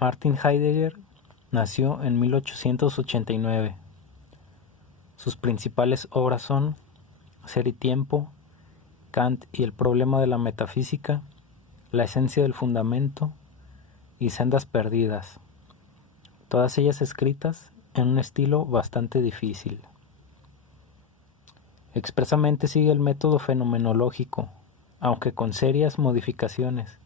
Martin Heidegger nació en 1889. Sus principales obras son Ser y tiempo, Kant y el problema de la metafísica, La esencia del fundamento y Sendas perdidas, todas ellas escritas en un estilo bastante difícil. Expresamente sigue el método fenomenológico, aunque con serias modificaciones,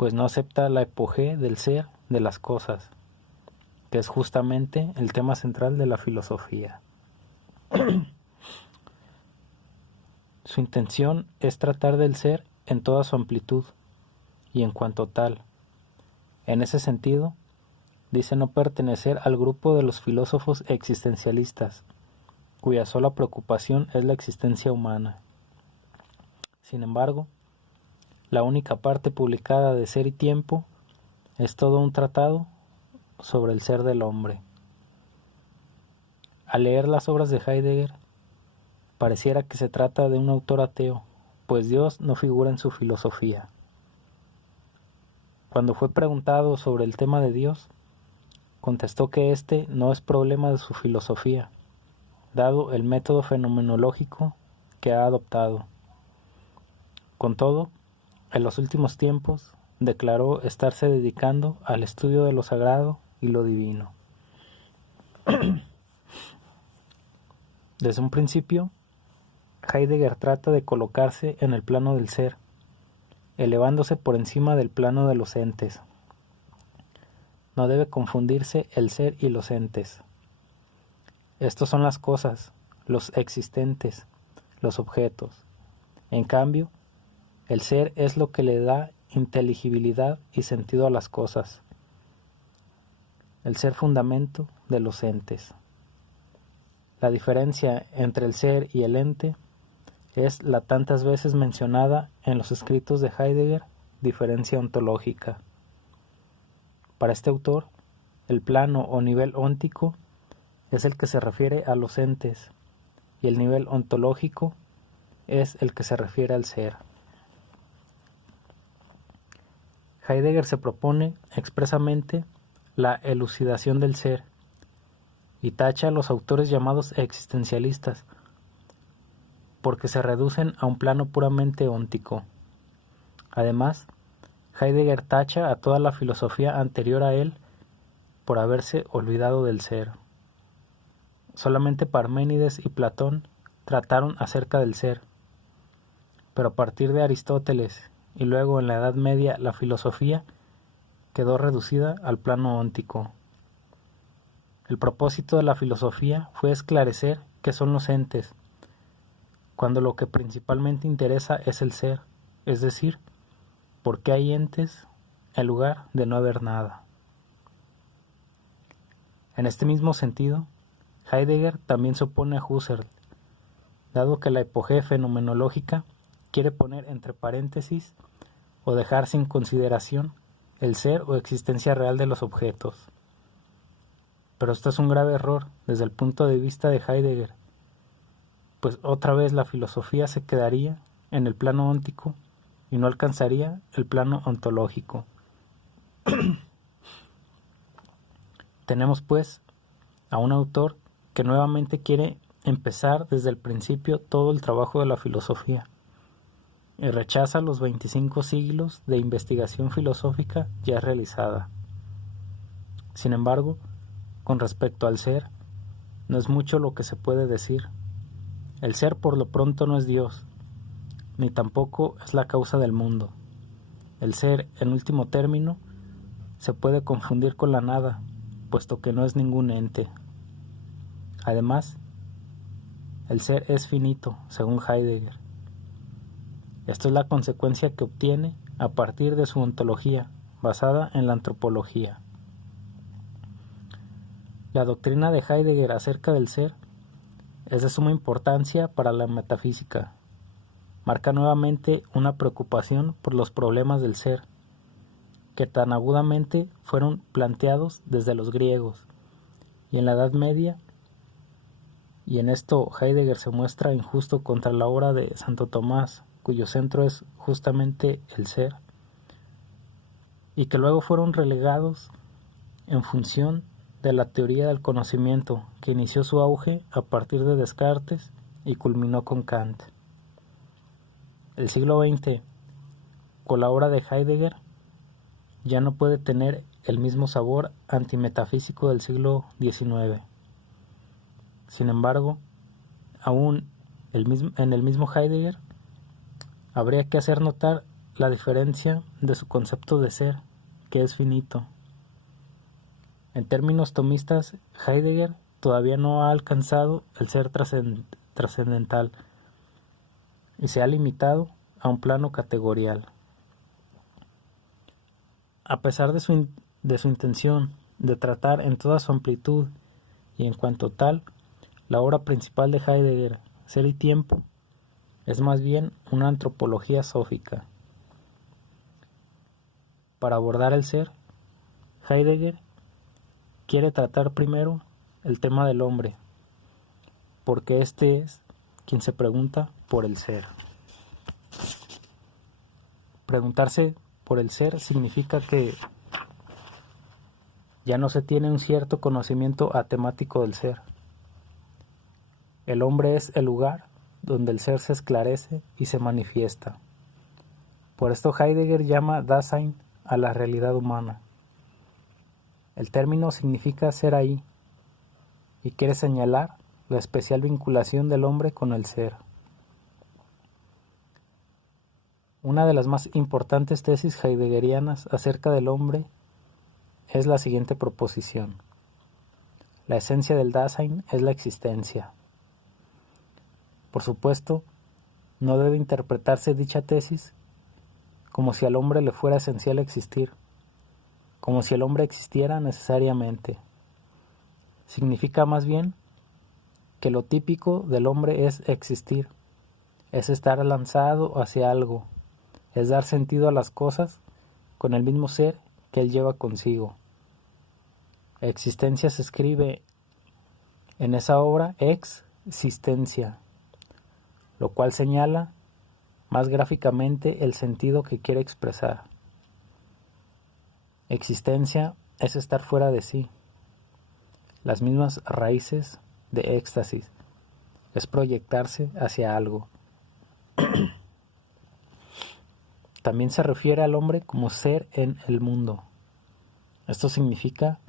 pues no acepta la epogé del ser de las cosas, que es justamente el tema central de la filosofía. Su intención es tratar del ser en toda su amplitud y en cuanto tal. En ese sentido, dice no pertenecer al grupo de los filósofos existencialistas, cuya sola preocupación es la existencia humana. Sin embargo, la única parte publicada de Ser y tiempo es todo un tratado sobre el ser del hombre. Al leer las obras de Heidegger, pareciera que se trata de un autor ateo, pues Dios no figura en su filosofía. Cuando fue preguntado sobre el tema de Dios, contestó que este no es problema de su filosofía, dado el método fenomenológico que ha adoptado. Con todo, en los últimos tiempos declaró estarse dedicando al estudio de lo sagrado y lo divino. Desde un principio, Heidegger trata de colocarse en el plano del ser, elevándose por encima del plano de los entes. No debe confundirse el ser y los entes. Estos son las cosas, los existentes, los objetos. En cambio, el ser es lo que le da inteligibilidad y sentido a las cosas. El ser fundamento de los entes. La diferencia entre el ser y el ente es la tantas veces mencionada en los escritos de Heidegger, diferencia ontológica. Para este autor, el plano o nivel óntico es el que se refiere a los entes y el nivel ontológico es el que se refiere al ser. Heidegger se propone expresamente la elucidación del ser y tacha a los autores llamados existencialistas porque se reducen a un plano puramente óntico. Además, Heidegger tacha a toda la filosofía anterior a él por haberse olvidado del ser. Solamente Parménides y Platón trataron acerca del ser, pero a partir de Aristóteles y luego en la Edad Media la filosofía quedó reducida al plano óntico. El propósito de la filosofía fue esclarecer qué son los entes, cuando lo que principalmente interesa es el ser, es decir, por qué hay entes en lugar de no haber nada. En este mismo sentido, Heidegger también se opone a Husserl, dado que la epogé fenomenológica quiere poner entre paréntesis o dejar sin consideración el ser o existencia real de los objetos. Pero esto es un grave error desde el punto de vista de Heidegger, pues otra vez la filosofía se quedaría en el plano óntico y no alcanzaría el plano ontológico. Tenemos pues a un autor que nuevamente quiere empezar desde el principio todo el trabajo de la filosofía y rechaza los 25 siglos de investigación filosófica ya realizada. Sin embargo, con respecto al ser, no es mucho lo que se puede decir. El ser por lo pronto no es Dios, ni tampoco es la causa del mundo. El ser, en último término, se puede confundir con la nada, puesto que no es ningún ente. Además, el ser es finito, según Heidegger. Esto es la consecuencia que obtiene a partir de su ontología, basada en la antropología. La doctrina de Heidegger acerca del ser es de suma importancia para la metafísica. Marca nuevamente una preocupación por los problemas del ser, que tan agudamente fueron planteados desde los griegos y en la Edad Media, y en esto Heidegger se muestra injusto contra la obra de Santo Tomás, cuyo centro es justamente el ser, y que luego fueron relegados en función de la teoría del conocimiento, que inició su auge a partir de Descartes y culminó con Kant. El siglo XX, con la obra de Heidegger, ya no puede tener el mismo sabor antimetafísico del siglo XIX. Sin embargo, aún en el mismo Heidegger, habría que hacer notar la diferencia de su concepto de ser, que es finito. En términos tomistas, Heidegger todavía no ha alcanzado el ser trascendental y se ha limitado a un plano categorial. A pesar de su intención de tratar en toda su amplitud y en cuanto tal, la obra principal de Heidegger, Ser y Tiempo, es más bien una antropología sófica. Para abordar el ser, Heidegger quiere tratar primero el tema del hombre, porque éste es quien se pregunta por el ser. Preguntarse por el ser significa que ya no se tiene un cierto conocimiento atemático del ser. El hombre es el lugar donde el ser se esclarece y se manifiesta. Por esto Heidegger llama Dasein a la realidad humana. El término significa ser ahí y quiere señalar la especial vinculación del hombre con el ser. Una de las más importantes tesis heideggerianas acerca del hombre es la siguiente proposición: la esencia del Dasein es la existencia. Por supuesto, no debe interpretarse dicha tesis como si al hombre le fuera esencial existir, como si el hombre existiera necesariamente. Significa más bien que lo típico del hombre es existir, es estar lanzado hacia algo, es dar sentido a las cosas con el mismo ser que él lleva consigo. Existencia se escribe en esa obra existencia, lo cual señala más gráficamente el sentido que quiere expresar. Existencia es estar fuera de sí. Las mismas raíces de éxtasis es proyectarse hacia algo. También se refiere al hombre como ser en el mundo. Esto significa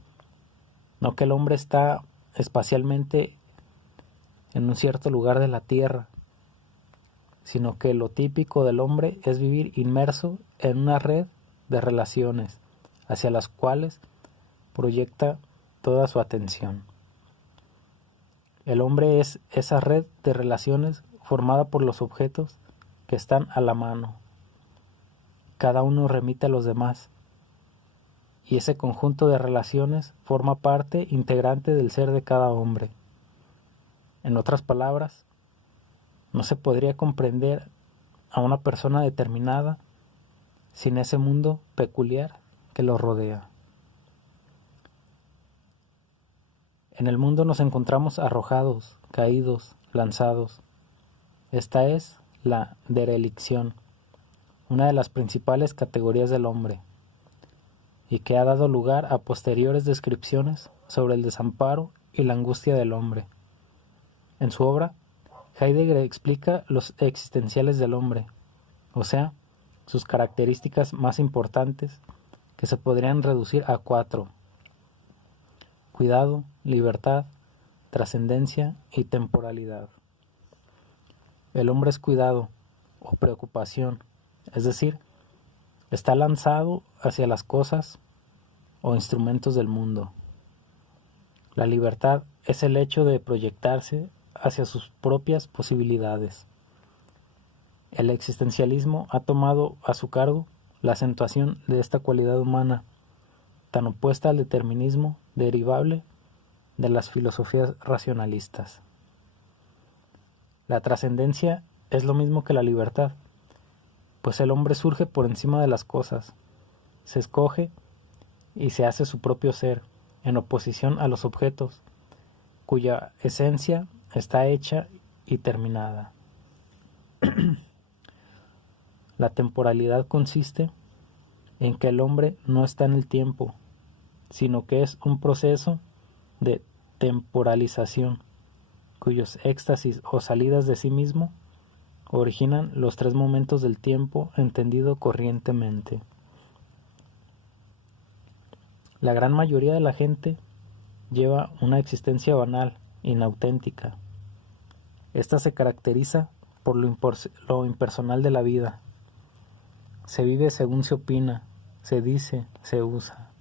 no que el hombre está espacialmente en un cierto lugar de la tierra, sino que lo típico del hombre es vivir inmerso en una red de relaciones hacia las cuales proyecta toda su atención. El hombre es esa red de relaciones formada por los objetos que están a la mano. Cada uno remite a los demás, y ese conjunto de relaciones forma parte integrante del ser de cada hombre. En otras palabras, no se podría comprender a una persona determinada sin ese mundo peculiar que lo rodea. En el mundo nos encontramos arrojados, caídos, lanzados. Esta es la derelicción, una de las principales categorías del hombre, y que ha dado lugar a posteriores descripciones sobre el desamparo y la angustia del hombre. En su obra, Heidegger explica los existenciales del hombre, o sea, sus características más importantes, que se podrían reducir a 4: cuidado, libertad, trascendencia y temporalidad. El hombre es cuidado o preocupación, es decir, está lanzado hacia las cosas o instrumentos del mundo. La libertad es el hecho de proyectarse hacia sus propias posibilidades. El existencialismo ha tomado a su cargo la acentuación de esta cualidad humana, tan opuesta al determinismo derivable de las filosofías racionalistas. La trascendencia es lo mismo que la libertad, pues el hombre surge por encima de las cosas, se escoge y se hace su propio ser, en oposición a los objetos, cuya esencia está hecha y terminada. La temporalidad consiste en que el hombre no está en el tiempo, sino que es un proceso de temporalización, cuyos éxtasis o salidas de sí mismo originan los tres momentos del tiempo entendido corrientemente. La gran mayoría de la gente lleva una existencia banal, inauténtica. Esta se caracteriza por lo impersonal de la vida. Se vive según se opina, se dice, se usa.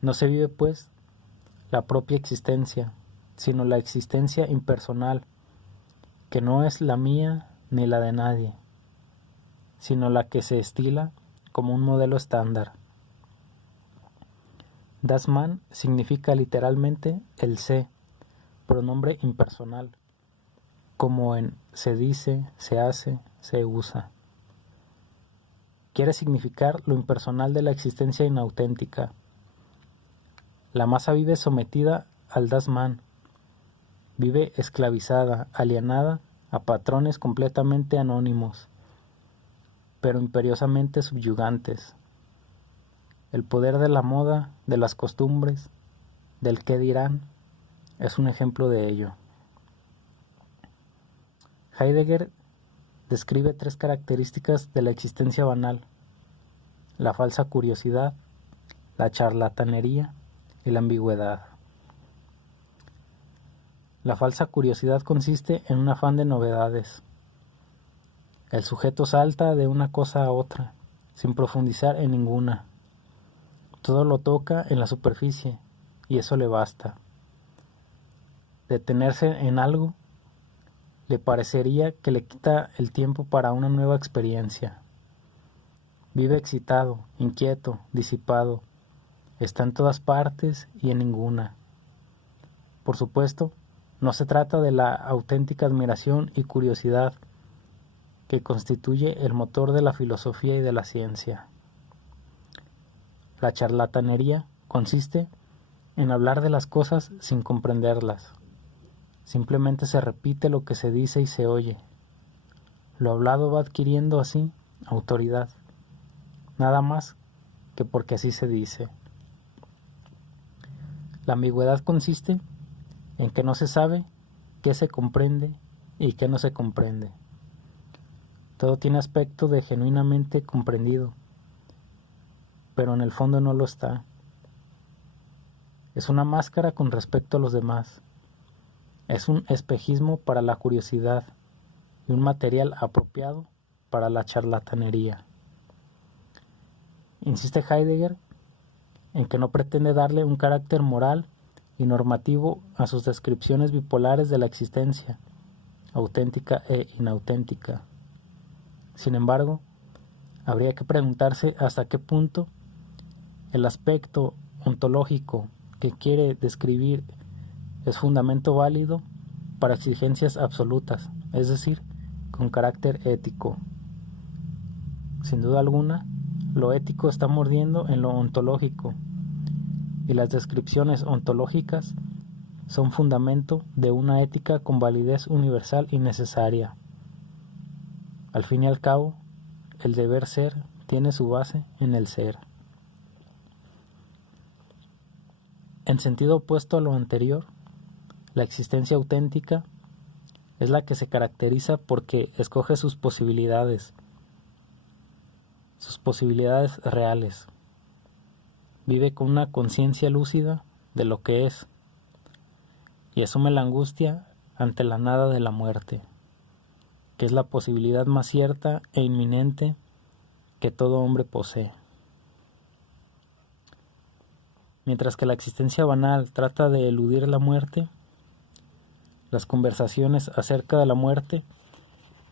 No se vive, pues, la propia existencia, sino la existencia impersonal, que no es la mía ni la de nadie, sino la que se estila como un modelo estándar. Das Man significa literalmente el sé, pronombre impersonal, como en se dice, se hace, se usa. Quiere significar lo impersonal de la existencia inauténtica. La masa vive sometida al Das Man, vive esclavizada, alienada a patrones completamente anónimos, pero imperiosamente subyugantes. El poder de la moda, de las costumbres, del qué dirán, es un ejemplo de ello. Heidegger describe tres características de la existencia banal: la falsa curiosidad, la charlatanería y la ambigüedad. La falsa curiosidad consiste en un afán de novedades. El sujeto salta de una cosa a otra, sin profundizar en ninguna. Todo lo toca en la superficie, y eso le basta. Detenerse en algo le parecería que le quita el tiempo para una nueva experiencia. Vive excitado, inquieto, disipado. Está en todas partes y en ninguna. Por supuesto, no se trata de la auténtica admiración y curiosidad que constituye el motor de la filosofía y de la ciencia. La charlatanería consiste en hablar de las cosas sin comprenderlas. Simplemente se repite lo que se dice y se oye. Lo hablado va adquiriendo así autoridad, nada más que porque así se dice. La ambigüedad consiste en que no se sabe qué se comprende y qué no se comprende. Todo tiene aspecto de genuinamente comprendido, pero en el fondo no lo está. Es una máscara con respecto a los demás. Es un espejismo para la curiosidad y un material apropiado para la charlatanería. Insiste Heidegger en que no pretende darle un carácter moral y normativo a sus descripciones bipolares de la existencia, auténtica e inauténtica. Sin embargo, habría que preguntarse hasta qué punto el aspecto ontológico que quiere describir es fundamento válido para exigencias absolutas, es decir, con carácter ético. Sin duda alguna, lo ético está mordiendo en lo ontológico, y las descripciones ontológicas son fundamento de una ética con validez universal y necesaria. Al fin y al cabo, el deber ser tiene su base en el ser. En sentido opuesto a lo anterior, la existencia auténtica es la que se caracteriza porque escoge sus posibilidades reales. Vive con una conciencia lúcida de lo que es y asume la angustia ante la nada de la muerte, que es la posibilidad más cierta e inminente que todo hombre posee. Mientras que la existencia banal trata de eludir la muerte, las conversaciones acerca de la muerte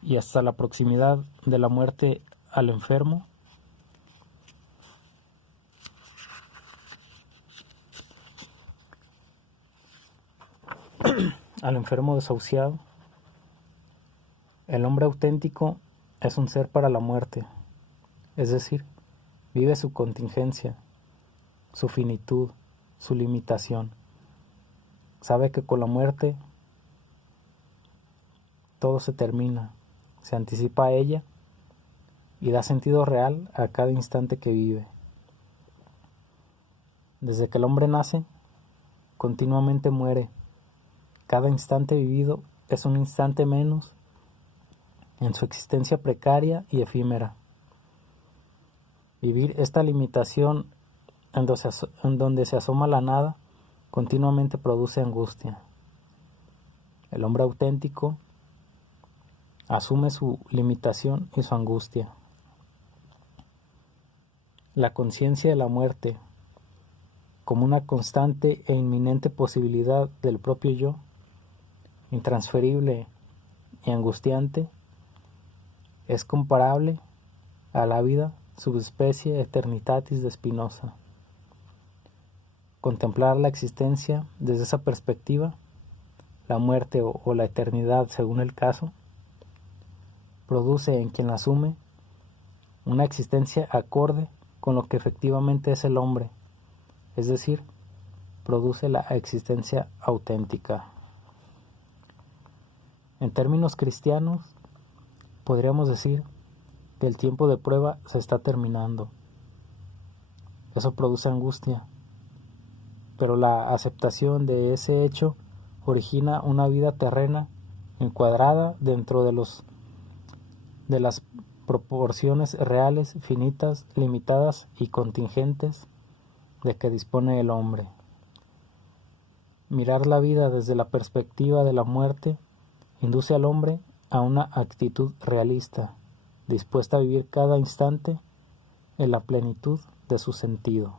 y hasta la proximidad de la muerte al enfermo desahuciado. El hombre auténtico es un ser para la muerte, es decir, vive su contingencia, su finitud, su limitación. Sabe que con la muerte todo se termina, se anticipa a ella y da sentido real a cada instante que vive. Desde que el hombre nace, continuamente muere. Cada instante vivido es un instante menos en su existencia precaria y efímera. Vivir esta limitación en donde se asoma la nada continuamente produce angustia. El hombre auténtico asume su limitación y su angustia. La conciencia de la muerte, como una constante e inminente posibilidad del propio yo, intransferible y angustiante, es comparable a la vida subespecie eternitatis de Spinoza. Contemplar la existencia desde esa perspectiva, la muerte o la eternidad según el caso, produce en quien la asume una existencia acorde con lo que efectivamente es el hombre, es decir, produce la existencia auténtica. En términos cristianos, podríamos decir que el tiempo de prueba se está terminando. Eso produce angustia, pero la aceptación de ese hecho origina una vida terrena encuadrada dentro de las proporciones reales, finitas, limitadas y contingentes de que dispone el hombre. Mirar la vida desde la perspectiva de la muerte induce al hombre a una actitud realista, dispuesta a vivir cada instante en la plenitud de su sentido.